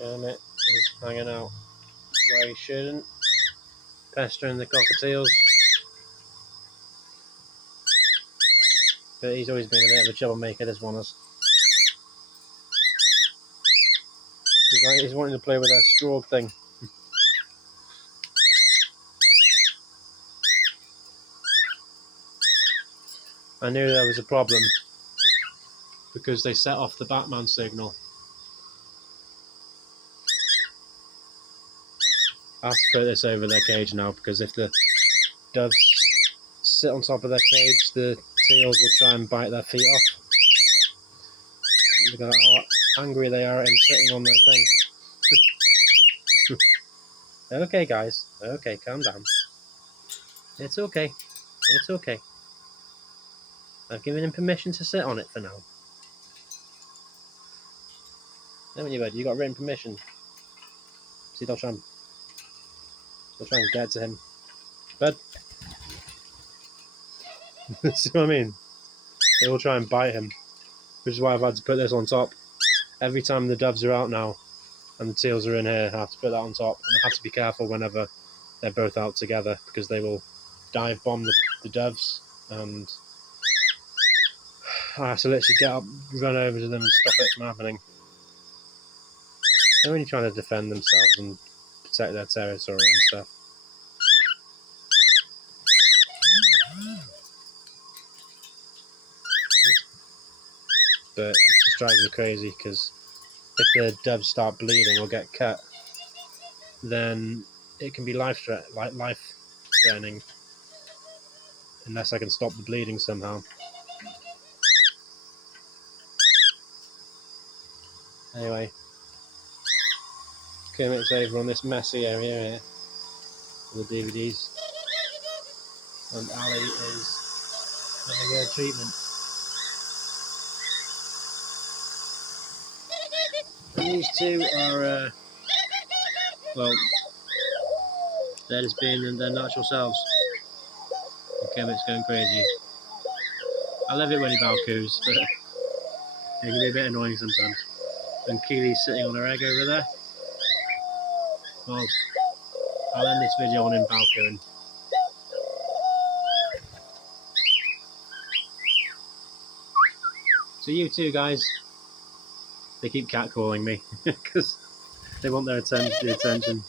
Kermit is hanging out where he shouldn't, pestering the cockatiels. But he's always been a bit of a troublemaker, this one is. He's wanting to play with that straw thing. I knew there was a problem because they set off the Batman signal. I have to put this over their cage now, because if the doves sit on top of their cage, the teals will try and bite their feet off. Look at how angry they are at him sitting on their thing. Okay, guys. Okay, calm down. It's okay. It's okay. I've given him permission to sit on it for now. Haven't you, bud? You got written permission. See, they'll try and get to him. Bud? See what I mean? They will try and bite him. Which is why I've had to put this on top. Every time the doves are out now and the teals are in here, I have to put that on top. And I have to be careful whenever they're both out together, because they will dive bomb the doves, and I have to literally get up, run over to them and stop it from happening. They're only trying to defend themselves and protect their territory and stuff. But it just drives me crazy, because if the doves start bleeding or get cut, then it can be life-threatening unless I can stop the bleeding somehow. Anyway, Kermit's over on this messy area here for the DVDs, and Ali is having her treatment. And these two are, well, they're just being their natural selves. And Kermit's going crazy. I love it when he balcoos, but it can be a bit annoying sometimes. And Keely's sitting on her egg over there. Well, I'll end this video on him balcooing. So you two guys, they keep catcalling me because they want the attention.